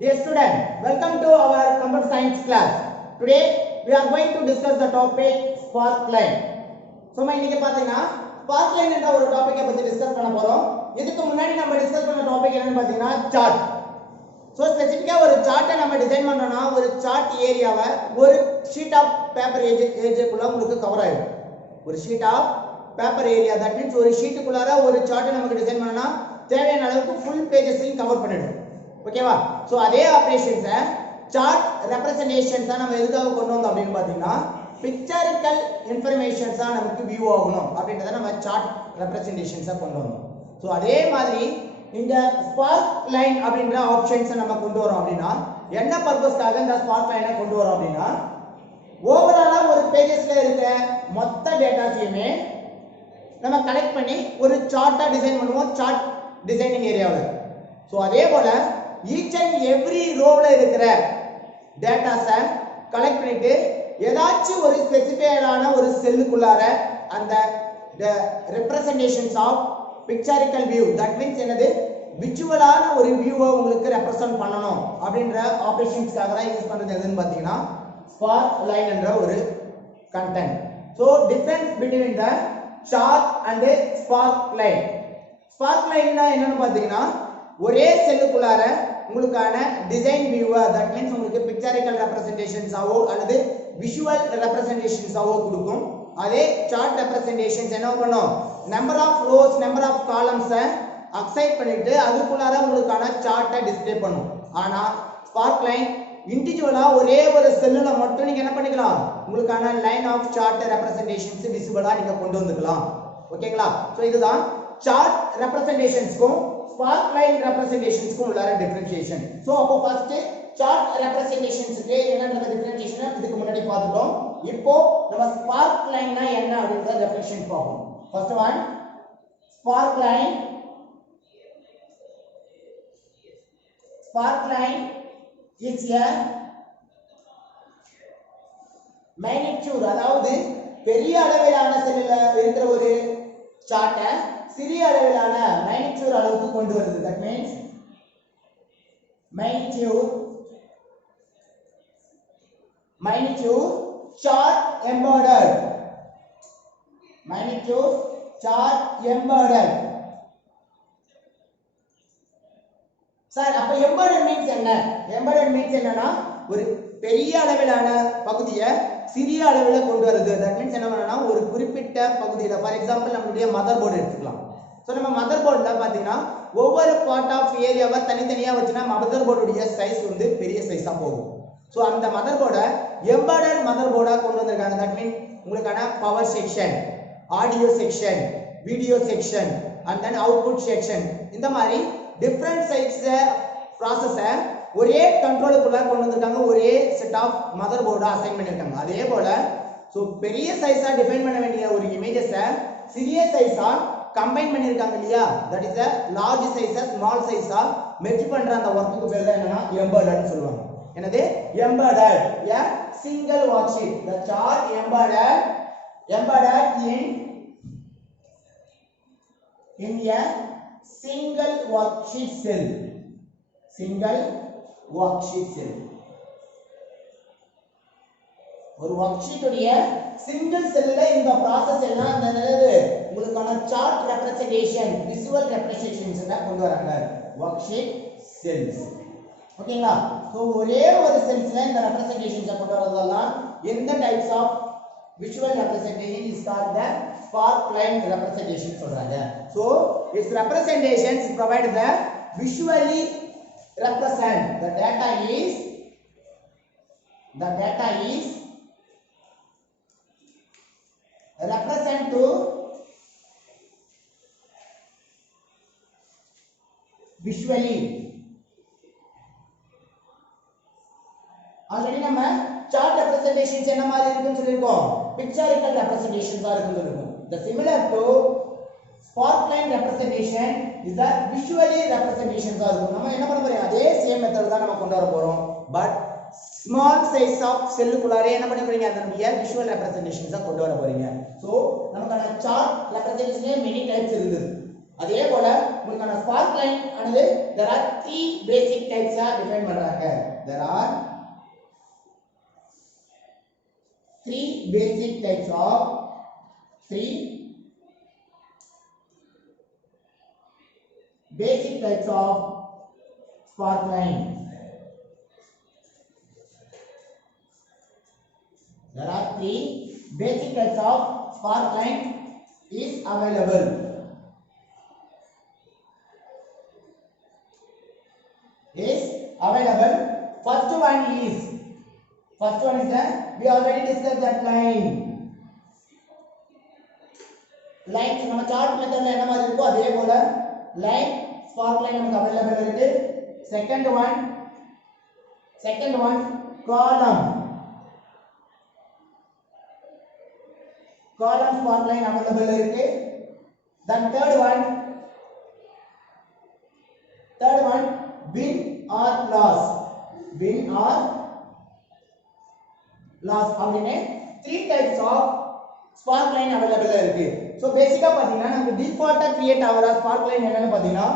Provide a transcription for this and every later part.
Dear student, welcome to our computer science class. Today we are going to discuss the topic spark line. So இன்னைக்கு பாத்தீங்கன்னா spark line என்ற ஒரு டாபிக்கை பத்தி டிஸ்கஸ் பண்ண போறோம். இதுக்கு முன்னாடி நம்ம டிஸ்கஸ் பண்ண டாபிக் என்னன்னு பாத்தீங்கன்னா சார்ட். சோ ஸ்பெசிஃபிக்கா ஒரு சார்ட்டை நம்ம டிசைன் பண்றோம்னா ஒரு சார்ட் ஏரியாவை ஒரு ஷீட் ஆஃப் பேப்பர் ஏரியாக்குள்ள உங்களுக்கு கவர் ஆயிடும். ஒரு sheet of paper area that means ஒரு ஷீட்டுக்குள்ளார ஒரு சார்ட்டை நமக்கு டிசைன் பண்ணனா தேவையான அளவுக்கு ஃபுல் பேजेसையும் கவர் பண்ணிடும். ஓகேவா? சோ அதே ஆபரேஷன்ஸை சார்ட் ரெப்ரசன்டேஷன்ஸா நம்ம எதுக்காக கொண்டு வந்தோம் அப்படினு பாத்தீங்கன்னா பிக்சரிக்கல் இன்ஃபர்மேஷன்ஸா நமக்கு வியூ ஆகணும் அப்படின்றத நம்ம சார்ட் ரெப்ரசன்டேஷன்ஸா கொண்டு வந்தோம். சோ அதே மாதிரி இந்த ஸ்பார்க் லைன் அப்படிங்கற ஆப்ஷன்ஸை நம்ம கொண்டு வரோம் அப்படினா என்ன பர்பஸ்க்காக இந்த ஸ்பார்க் லைனை கொண்டு வரோம் அப்படினா ஓவராலா ஒரு பேजेसல இருக்க மொத்த டேட்டாஸையுமே நம்ம கலெக்ட் பண்ணி ஒரு சார்ட்டா டிசைன் பண்ணுவோம் சார்ட் டிசைனிங் ஏரியாவுல. சோ அதே போல ஈச் அண்ட் எவ்ரி ரோல இருக்கிற டேட்டாஸை கலெக்ட் பண்ணிட்டு ஏதாச்சும் ஒரு ஸ்பெசிஃபைடான ஒரு செல்லுக்குள்ளார அந்த representations of pictorial view that means என்னது விஜுவலான ஒரு வியூவை உங்களுக்கு ரெப்ரசன்ட் பண்ணணும் அப்படின்ற ஆபரேஷன்ஸ்க்காக தான் யூஸ் பண்றது எதுன்னு பாத்தீங்கன்னா ஸ்பார்க் லைன் என்ற ஒரு content. So difference between the chart and spark line. Spark லைன்னா என்னன்னு பாத்தீங்கன்னா ஒரே செல்லுக்குள்ளார உங்களுக்கான டிசைன் வியூவை தட் மீன்ஸ் உங்களுக்கு பிக்சரிக்கல் ரெப்ரசன்டேஷன்ஸாவோ அல்லது விஷுவல் ரெப்ரசன்டேஷன்ஸாவோ கொடுக்கும். அதே சார்ட் ரெப்ரசன்டேஷன்ஸ் என்ன பண்ணும் number of rows number of காலம்ஸை அக்சைட் பண்ணிட்டு அதுக்குள்ளார உங்களுக்கான சார்ட்டை டிஸ்ப்ளே பண்ணும். ஆனா ஸ்பார்க் லைன் இண்டிவிஜுவலா ஒரே ஒரு செல்லுல மட்டும் நீங்க என்ன பண்ணிக்கலாம் உங்களுக்கான லைன் ஆஃப் சார்ட் ரெப்ரசன்டேஷன்ஸ் விசிபிளா நீங்க கொண்டு வந்துக்கலாம். ஓகேங்களா? சோ இதுதான் சார்ட் ரெப்ரசன்டேஷன்ஸ்க்கும் ஸ்பார்க் லைன் ரெப்ரசன்டேஷன்ஸ்க்கும் உள்ள டிஃபரன்ஷியேஷன். சோ அப்போ ஃபர்ஸ்ட் சார்ட் ரெப்ரசன்டேஷன்ஸ்க்கு என்னன்ற டிஃபரன்ஷியேஷன் இதுக்கு முன்னாடி பார்த்துட்டோம். இப்போ நம்ம ஸ்பார்க் லைன்னா என்ன அப்படிங்கறத டெஃபினிஷன் பார்ப்போம். First one spark line. Spark line is a magnitude அதாவது பெரிய அளவிலான செல்லுல இருக்கிற ஒரு சார்ட்டை சிறிய அளவிலான magnitude அளவுக்கு கொண்டு வருது. that means magnitude chart embedded sir அப்ப embedded means என்ன? embedded means என்னன்னா ஒரு பெரிய அளவிலான பகுதியை சிறிய அளவில கொண்டு வருது. that means என்ன பண்ணனா ஒரு குறிப்பிட்ட பகுதியில ஃபார் எக்ஸாம்பிள் நம்மளுடைய மதர் போர்டு எடுத்துக்கலாம். சோ நம்ம மதர் போர்டுல பாத்தீங்கன்னா ஒவ்வொரு பார்ட் ஆஃப் ஏரியாவை தனித்தனியா வச்சுனா மதர் போர்டுடைய சைஸ் வந்து பெரிய சைஸா போகும். சோ அந்த மதர் போர்டை embedded மதர் போர்டா கொண்டு வந்திருக்காங்க. that means உங்களுக்கான power section, audio section, video section and then output section இந்த மாதிரி டிஃபரண்ட் சைஸ் ப்ராசஸை ஒரே கண்ட்ரோலுக்குள்ள கொண்டு வந்திருக்காங்க. ஒரே செட் ஆஃப் மதர் போர்டா அசைன் பண்ணிருக்காங்க. அதே போல சோ பெரிய சைஸா டிஃபைன் பண்ண வேண்டிய ஒரு இமேஜஸை சிறிய சைஸா கம்பைன் பண்ணிருக்காங்க இல்லையா? That is a large size small size merge பண்ற அந்த வர்க்குக்கு பேர் தான் என்னன்னா embedded னு சொல்லுவாங்க. என்னது embedded a single worksheet the chart embedded in a single worksheet cell. ஒரு வர்க்ஷீட் உடைய சிங்கிள் செல்ல இந்த process எல்லாம் அந்த என்னது உங்களுக்கான சார்ட் ரெப்ரசன்டேஷன் விசுவல் ரெப்ரசன்டேஷன்ஸ் எல்லாம் கொண்டு வராங்க வர்க்ஷீட் செல்ஸ். ஓகேங்களா? சோ ஒரே ஒரு செல்ஸ்ல இந்த ரெப்ரசன்டேஷன்ஸ் கொண்டு வரதெல்லாம் எந்த types of visual representation is called the sparkline representation சொல்றாங்க. So its representations provide the visually represent the data is represent to visually. Already நம்ம சார்ட் ரெப்ரசன்டேஷன்ஸ் என்ன மாதிரி இருக்குன்னு சொல்லிருக்கோம் பிக்சரிக்கல் ரெப்ரசன்டேஷன்ஸா இருக்குன்னு சொல்லிருக்கோம். the similar to spark line representation is the visually representations ஆ இருக்கும். நம்ம என்ன பண்ண போறோம் அதே சேம் மெத்தட் தான் நம்ம கொண்டு வர போறோம். பட் ஸ்மால் சைஸ் ஆஃப் செல்லுக்குள்ளாரே என்ன பண்ண போறீங்க அதனுடைய விஷுவல் ரெப்ரசன்டேஷன்ஸா கொண்டு வர போறீங்க. சோ நமக்கான சார்ட் ரெப்ரசன்டேஷன்ல many டைப்ஸ் இருக்குது. அதே போல உங்களுக்கான ஸ்பார்க் லைன் ஆனது there are three basic types define பண்றாங்க. there are three basic types of spark line. There are three basic types of spark line is available. First one is that we already discussed that line. Line நம்ம சார்ட் மெத்தட்ல என்ன மாதிரி இருக்கோ அதே போல line spark line நமக்கு அவைலபிள் இருக்கு. Second one காலம் spark line available இருக்கு. then third one win or loss அப்படினே three types of spark line available இருக்கு. so பேசிக்கா பாத்தீங்கன்னா நமக்கு டிஃபால்ட்டா கிரியேட் ஆகுற spark line என்னன்னு பாத்தீங்கன்னா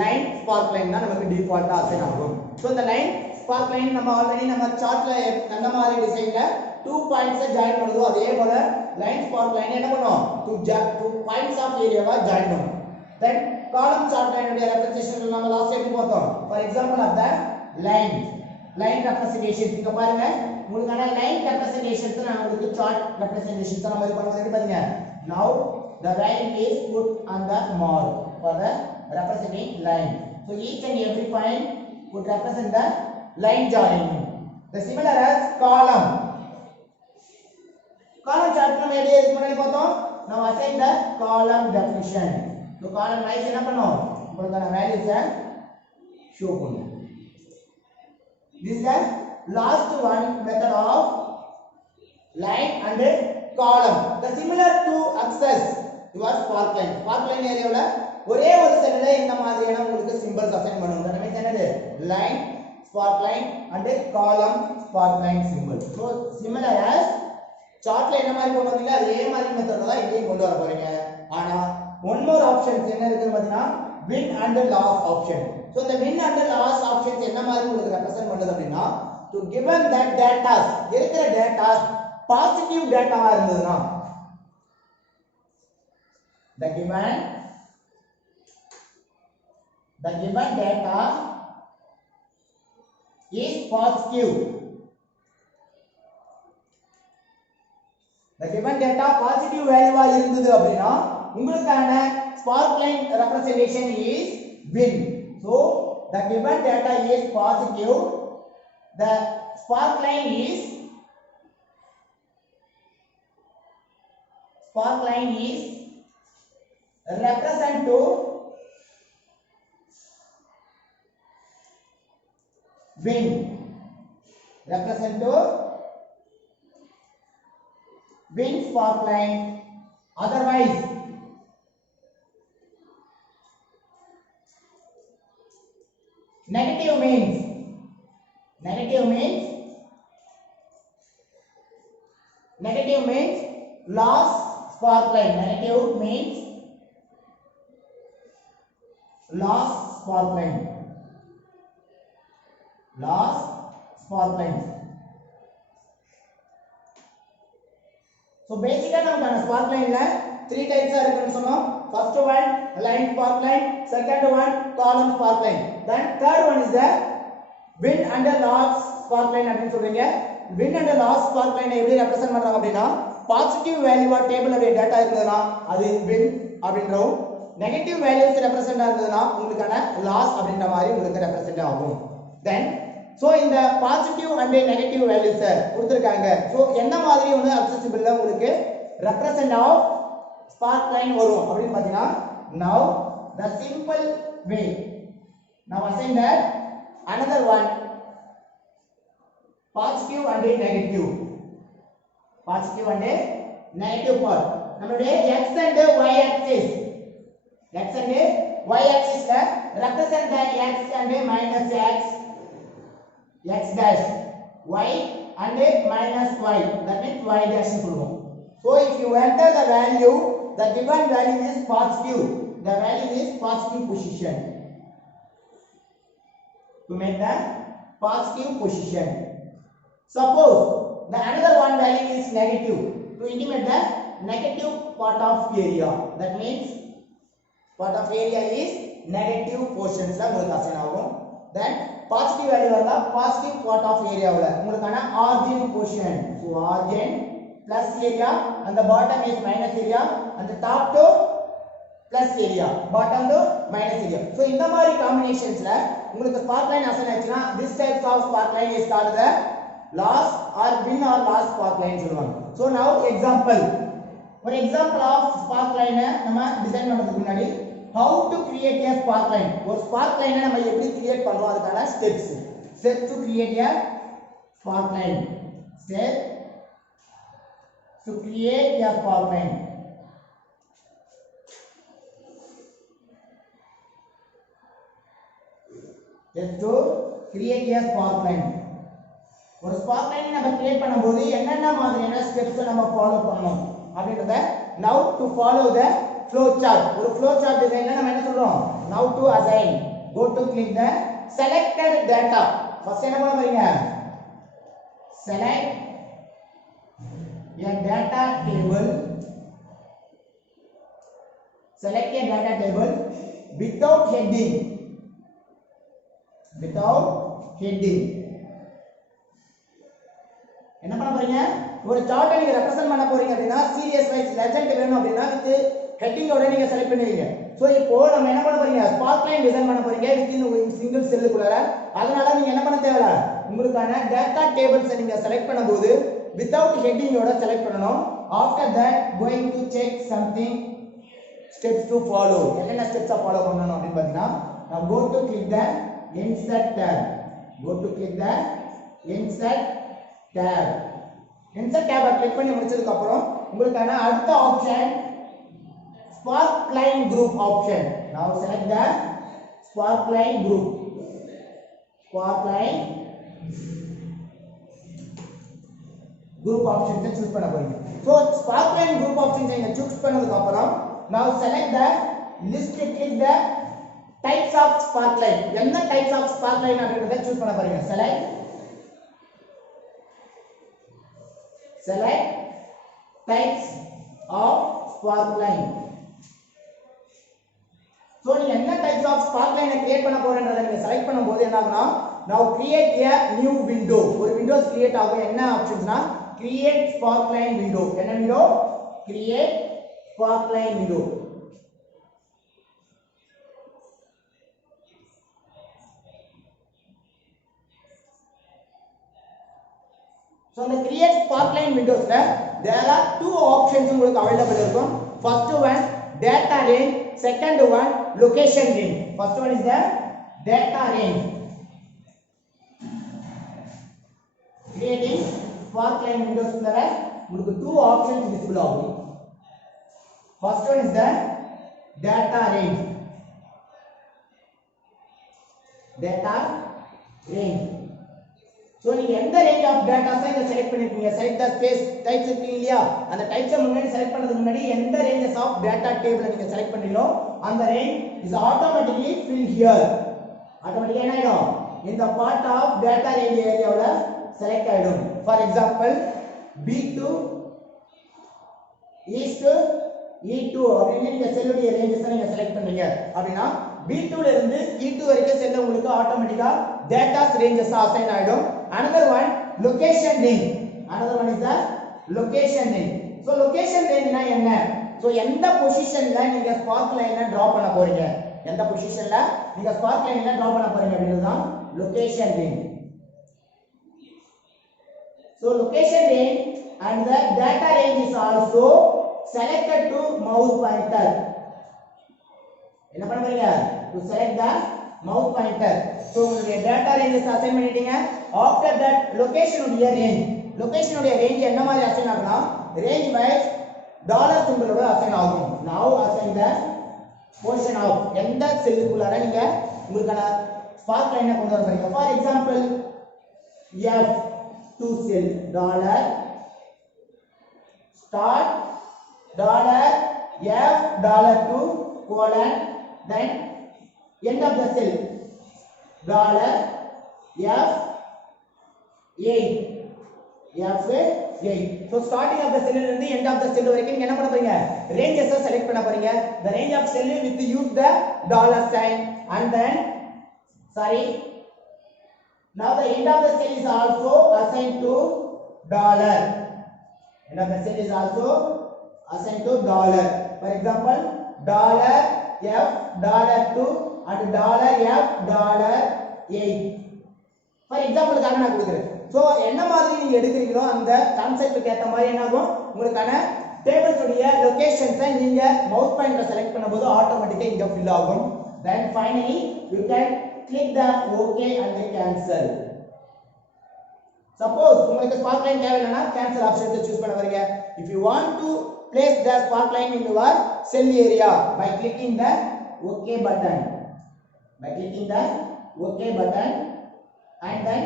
லைன் spark line தான் நமக்கு டிஃபால்ட்டா அசைன் ஆகும். so இந்த லைன் spark line நம்ம ஆல்ரெடி நம்ம சார்ட்ல அந்த மாதிரி டிசைன்ல 2 பாயிண்ட்ஸ் ஜாயின் பண்ணுதோ அதே போல லைன் spark line என்ன பண்ணும் 2 பாயிண்ட்ஸ் ஆஃப் ஏரியாவா ஜாயின் பண்ணும். then காலம் சார்ட் லைன் உடைய ரெப்ரசன்டேஷன் நம்ம லாஸ்ட் டைம் பார்த்தோம். For example of the line representation இங்க பாருங்க உங்களுக்கான லைன் ரெப்ரசன்டேஷன்ஸ் நான் உங்களுக்கு சார்ட் ரெப்ரசன்டேஷன்ஸ் நம்ம இது பண்ணுவோம் பாருங்க. now the line is put on the mark for the representing line. so each and every point would represent the line joining. the similar as column chart நம்ம எப்படி இதுக்கு முன்னாடி பார்த்தோம். now assign the column definition. so column wise என்ன பண்ணோம் உங்களுக்கான values show பண்ணும். this is the last one method of line and column. the similar to access your spark line ஏரியாவுல ஒரே ஒரு செல்லுல இந்த மாதிரியான உங்களுக்கு சிம்பல்ஸ் அசைன் பண்ணுவோம். that means என்னது line spark line and column spark line symbol. so similar as சார்ட்ல என்ன மாதிரி கொண்டு வந்தீங்க அதே மாதிரி மெத்தட்ல தான் இங்கேயும் கொண்டு வர போறீங்க. ஆனா one more options என்ன இருக்குன்னு பாத்தீங்கன்னா win and loss option. so இந்த win and loss options என்ன மாதிரி உங்களுக்கு ரெப்ரசன்ட் பண்ணுது அப்படினா to given that data இருக்கிற data பாசிட்டிவ் டேட்டாவா இருந்ததுனா the given data is positive. the given data positive வேல்யூவா இருந்தது அப்படினா உங்களுக்கான spark line representation is win. so the given data is positive, the spark line is represent to win, spark line. otherwise negative means loss spark line. negative means loss spark line. so basically நமக்கான spark lineல 3 types இருக்குன்னு சொன்னோம். first one line spark line, second one column spark line, then third one is the win and loss spark line அப்படினு சொல்றீங்க. win and loss spark line எப்படி ரெப்ரசன்ட் பண்றாங்க அப்படினா பாசிட்டிவ் வேல்யூவா டேபிள்ல டேட்டா இருந்ததுனா அது win அப்படின்றோம். நெகட்டிவ் வேல்யூஸ் ரெப்ரசன்ட் ஆகுதுனா உங்களுக்கான லாஸ் அப்படின்ற மாதிரி உங்களுக்கு ரெப்ரசன்ட் ஆகும். then so இந்த பாசிட்டிவ் and நெகட்டிவ் வேல்யூஸ் கொடுத்திருக்காங்க. so என்ன மாதிரி வந்து அக்செஸிபிள்ல உங்களுக்கு ரெப்ரசன்ட் ஆஃப் ஸ்பார்க் லைன் வரும் அப்படினு பாத்தீங்கன்னா now the simple way now assign that another one positive and negative part நம்மளுடைய x and y axis ல represent the x and minus x dash, y and minus y, that means y dash சொல்லுவோம். so if you enter the value, the given value is positive, the value is positive position. To make the positive position. Suppose the another one value is negative. To intimate the negative part of area. That means part of area is negative portions la உங்களுக்கு அசைன் ஆகும். Then positive value வந்தா positive part of area ல உங்களுக்கான origin portion. So origin plus area and the bottom is minus area and the top to plus area bottom to minus area. So இந்த மாதிரி combinationsல உங்களுக்கு spark line assign ஆச்சுனா this types of spark line is called the loss or win or loss spark line சொல்லுவாங்க. So now example, ஒரு example of spark line நம்ம டிசைன் பண்றதுக்கு முன்னாடி how to create a spark line, ஒரு spark line நம்ம எப்படி கிரியேட் பண்றோம் அதுக்கான steps to create a spark line, step to create a spark line. Step to create a spark line. ஒரு spark line நம்ம கிரியேட் பண்ணும்போது என்னென்ன மாதிரியான ஸ்டெப்ஸ் நம்ம ஃபாலோ பண்ணனும் அப்படிங்கறத now to follow the flow chart. ஒரு flow chart டிசைன்ல நம்ம என்ன சொல்றோம், now to assign, go to click the selected data. First என்ன பண்ண போறீங்க, select a data table, select a data table without heading, என்ன பண்ண போறீங்க, ஒரு சார்ட்டை நீங்க ரெப்ரசன்ட் பண்ண போறீங்க அப்படினா சீரியஸ் வைஸ் லெஜெண்ட் வேணும் அப்படினா வித் ஹெட்டிங் ஓட நீங்க செலக்ட் பண்ணுவீங்க. சோ இப்போ நம்ம என்ன பண்ண போறீங்க, ஸ்பார்க் லைன் டிசைன் பண்ண போறீங்க வித் சிங்கிள் செல்லுக்குள்ள. அதனால நீங்க என்ன பண்ண தேவையில்ல, உங்களுக்கான டேட்டா டேபிள்ஸ் நீங்க செலக்ட் பண்ணும்போது வித்அவுட் ஹெட்டிங் ஓட செலக்ட் பண்ணனும். After that going to check something steps to follow. என்னென்ன ஸ்டெப்ஸ் ஃபாலோ பண்ணனும் அப்படி பாத்தீங்கன்னா now go to click the insert tab, insert tab click பண்ணி முடிச்சதுக்கு அப்புறம் உங்களுக்கான அடுத்த option spark line group option. Now select the spark line group option choose பண்ண போறீங்க. So spark line group option நீங்க choose பண்ணதுக்கு அப்புறம் now select the list, click the types of spark line. என்ன types of spark line அப்படிங்கறத choose பண்ண போறீங்க. select types of spark line. So நீங்க என்ன types of spark line create பண்ண போறேன்றதை நீங்க செலக்ட் பண்ணும்போது என்ன ஆகும்னா now create a new window, ஒரு விண்டோஸ் கிரியேட் ஆகும். என்ன ஆப்ஷன்ஸ்னா create spark line window. என்ன window, create spark line window. So இந்த create spark line windows ல there are two options உங்களுக்கு available இருக்கும். First one data range, second one location range. First one is the data range. Creating spark line windows ல உங்களுக்கு two options visible ஆகும். First one is the data range. So நீங்க எந்த range of டேட்டாஸை இங்க செலக்ட் பண்ணிருக்கீங்க, செலக்ட் தி ஸ்பேஸ் டைப்ஸ் இருக்கு இல்லையா, அந்த டைப்ஸை முன்னாடி செலக்ட் பண்ணதுக்கு முன்னாடி எந்த ரேஞ்சஸ் ஆஃப் டேட்டா டேபிளை நீங்க செலக்ட் பண்ணீங்களோ அந்த range is automatically fill here. ஆட்டோமேட்டிக்கா என்ன ஆயிடும், இந்த பார்ட் ஆஃப் டேட்டா ரேஞ்ச் ஏரியாவுல செலக்ட் ஆயிடும். For example B2 East E2 அப்படின்னு நீங்க செல்லுடைய ரேஞ்சஸ் நீங்க செலக்ட் பண்றீங்க அப்படினா B2 ல இருந்து E2 வரைக்கும் செல்ல உங்களுக்கு ஆட்டோமேட்டிக்கா டேட்டாஸ் ரேஞ்சஸ் அசைன் ஆயிடும். another one location range, is the location range. so location range னா என்ன, so எந்த பொசிஷன்ல நீங்க ஸ்பார்க் லைனை டிரா பண்ண போறீங்க, எந்த பொசிஷன்ல நீங்க ஸ்பார்க் லைனை டிரா பண்ண போறீங்க அப்படின்றதுதான் location range. so location range and the data range is also selected to mouse pointer. என்ன பண்ண போறீங்க, to select the mouse pointer. so உங்களுடைய data ranges அசைன் பண்ணிட்டீங்க. after that location உடைய range என்ன மாதிரி அசைன் ஆகும்னா range வைஸ் டாலர் சிம்பலோட அசைன் ஆகும். now assign the portion of எந்த செல்லுக்குள்ளார நீங்க உங்களுக்கான ஸ்பார்க் லைனை கொண்டு வர போறீங்க. for example F2 cell dollar start dollar F dollar 2 colon, then end of the cell dollar F8 F8. So starting of the cell இருந்து end of the cell வரைக்கும் நீங்க என்ன பண்ண போறீங்க ranges செலக்ட் பண்ண போறீங்க. The range of cell with use the dollar sign and then now the end of the cell is also assigned to dollar. End of the cell is also assigned to dollar. For example, dollar F $2 and dollar F $8. For example காக நான் கொடுக்கிறேன். சோ என்ன மாதிரி நீங்க எடுக்கிறீங்களோ அந்த கான்செப்ட்க்கு ஏத்த மாதிரி என்ன ஆகும் உங்களுக்கான டேபிள்ஸ் உடைய லொகேஷன்ஸை நீங்க மவுஸ் பாயிண்டரை செலக்ட் பண்ணும்போது ஆட்டோமேட்டிக்கா இங்க ஃபில் ஆகும். Then finally you can click the OK and cancel. Suppose உங்களுக்கு spark line தேவையில்லைனா cancel option choose பண்ண வரீங்க. If you want to place the spark line in your cell area by clicking the OK button. By clicking the OK button and then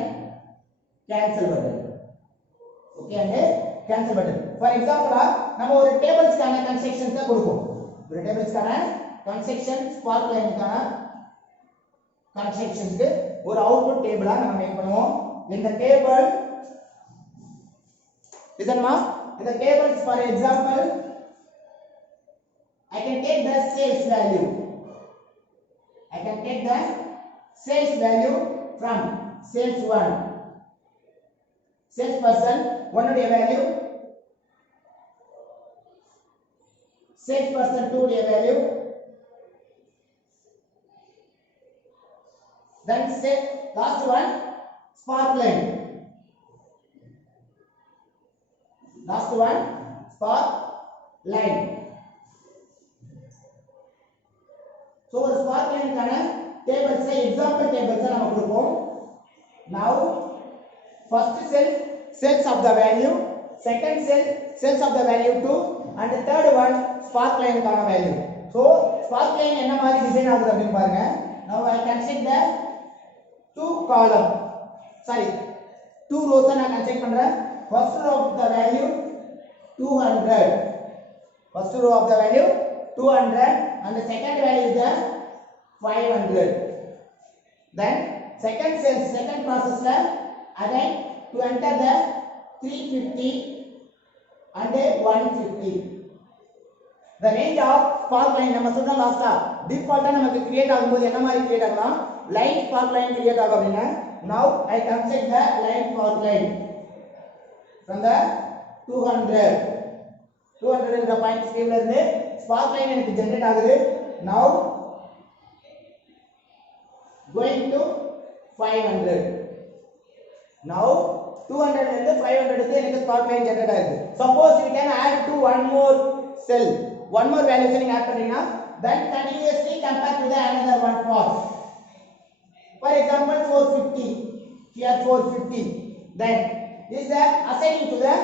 cancel button. Okay and cancel button. For example, நம்ம ஒரு டேபிள்ஸ்கான கன்ஸ்ட்ரக்ஷன்ஸ் கொடுப்போம். ஒரு டேபிள்ஸ்கான construction spark லைனுக்கான கன்ஸ்ட்ரக்ஷன்ஸ்க்கு ஒரு அவுட்புட் டேபிளா நம்ம மேக் பண்ணுவோம். In the table, listen ma, in the tables for example, I can take the sales value. I can take the sales value from sales 1. Sales person 1 uடைய value, sales person 2 uடைய value, then say last one spark line. Last one spark line. So ஒரு spark line கான tables example tables நாம கொடுப்போம். Now first cell sales of the value, second cell sales of the value 2 and the third one spark line கான value. So spark line என்ன மாதிரி டிசைன் ஆகுது அப்படினு பாருங்க. Now I construct the two column, sorry, two rows நான் construct பண்றேன். First row of the value 200. First row of the value 200 and the second value is the 500. Then second cell second process la again to enter the 350 and 150. The range of spark line நம்ம சொன்ன லாஸ்டா டிஃபால்ட்டா நமக்கு கிரியேட் ஆகும்போது என்ன மாதிரி கிரியேட் ஆகும்னா line spark line create ஆகும் அப்படினா now I construct the line spark line from the 200 என்ற பாயிண்ட் ஸ்கீம்ல இருந்து spark line எனக்கு ஜெனரேட் ஆகுது. Now going to 500. Now 200 இருந்து 500 க்கு எனக்கு spark line ஜெனரேட் ஆகுது. Suppose you can add to one more cell, one more value நீங்க ஆட் பண்ணீங்கன்னா then continuously compare to the another one part. For example 450, here 450. Then is the assigning to the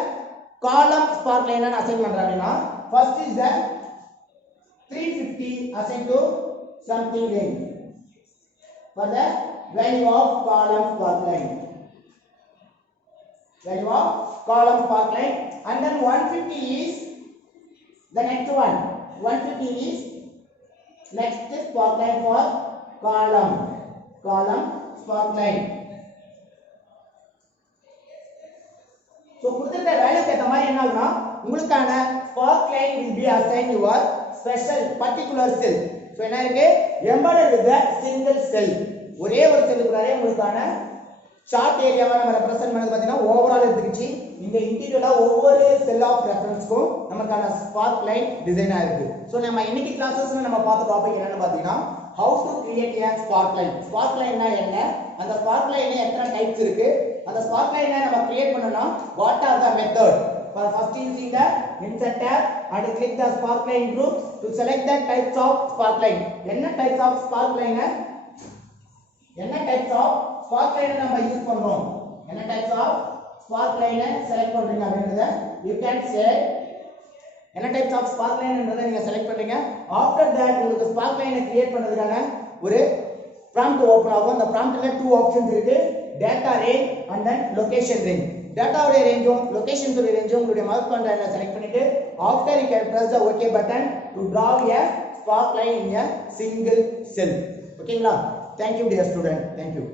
column spark line and assign பண்றாங்கன்னா first is the 350 assigned to something range for the value of column spark line. Value of column spark line and then 150 is the next one. 150 is next spark line for column spark line. So கொடுத்திருக்க வேல்யூக்கு ஏத்த மாதிரி என்ன ஆகும்னா உங்களுக்கான spark line will be assigned your special particular cell. So என்ன இருக்கு embedded with the single cell. ஒரே ஒரு செல்லுக்குள்ளே உங்களுக்கான சார்ட் ஏரியாவை நம்ம ரெப்ரசன்ட் பண்ணது பாத்தீங்கன்னா ஓவரால் எடுத்துக்கிச்சு இங்க இன்டிவிஜுவலா ஒவ்வொரு செல் ஆஃப் ரெஃபரன்ஸ்க்கும் நமக்கான ஸ்பார்க் லைன் டிசைன் ஆயிருக்கு. சோ நம்ம இன்னைக்கு கிளாसेसல நம்ம பார்த்த டாபிக் என்னன்னு பாத்தீங்கன்னா how to create a spark line. spark line னா என்ன, அந்த spark line எத்தனை டைப்ஸ் இருக்கு, அந்த spark line நம்ம கிரியேட் பண்ணனும்னா what are the method for first using the insert tab and click the spark line group to select the types of spark line. என்ன types of spark line நம்ம யூஸ் பண்றோம், என்ன types of spark line select பண்றீங்க அப்படிங்கறத you can say என்ன types of spark line என்றதை நீங்க செலக்ட் பண்றீங்க. after that உங்களுக்கு spark line கிரியேட் பண்றதுக்கான ஒரு prompt ஓபன் ஆகும். அந்த promptல two options இருக்கு, data range and then location range. data உடைய ரேஞ்சும் location உடைய ரேஞ்சும் உங்களுடைய மவுஸ் பாயிண்டர்ல செலக்ட் பண்ணிட்டு after you can press the OK button to draw a spark line in a single cell. ஓகேங்களா? Thank you dear student. Thank you.